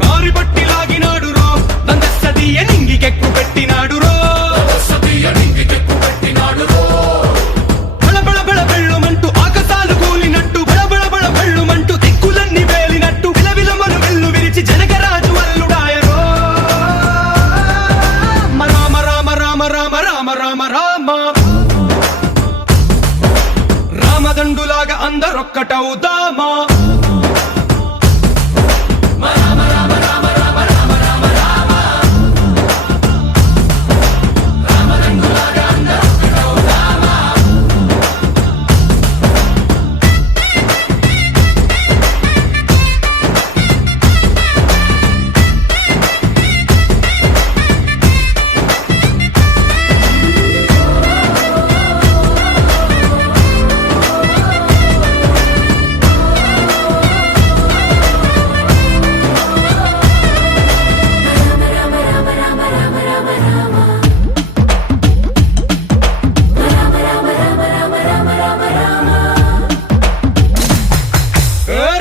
నారి పట్టి లాగినాడు రో దందస్తీయ నింగికెక్కు పెట్టినాడు రో బళబళ బళ బెళ్ళుమంటూ ఆకాశాలు కూలినట్టు బళబళ బళ బెళ్ళుమంటూ దిక్కులన్నీ వేలినట్టు విలవిలమను వెల్లు విరిచి జనగరాజు అల్లుడాయరో రామ రామ రామ రామ రామ రామ రామ రామదండులాగా అందరొక్కటవుదామా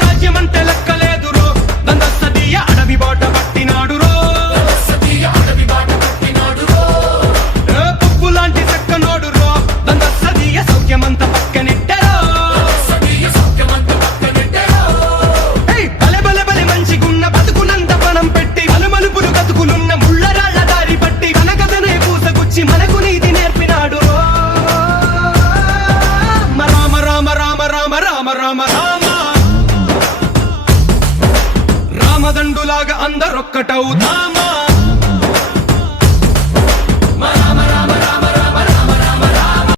రాజ్యమంటే లెక్కలేదు రో దందస్తీయ అడవి బాట పట్టినాడు రో పువ్వు లాంటి చక్కనోడు రో దందస్తీయ సౌఖ్యమంత పక్కనెట్టరో బలె బలె బలె మంచిగున్న బతుకునంత పణం పెట్టి మలుమలుపులు కతుకులున్న ముళ్ళరాళ్ల దారి పట్టి మన కథనే పూసగుచ్చి మనకు నీతి నేర్పినాడు రో రామ రామ రామ రామ రామ రామ రామ రామదండులాగా అందరొక్కటవుదామా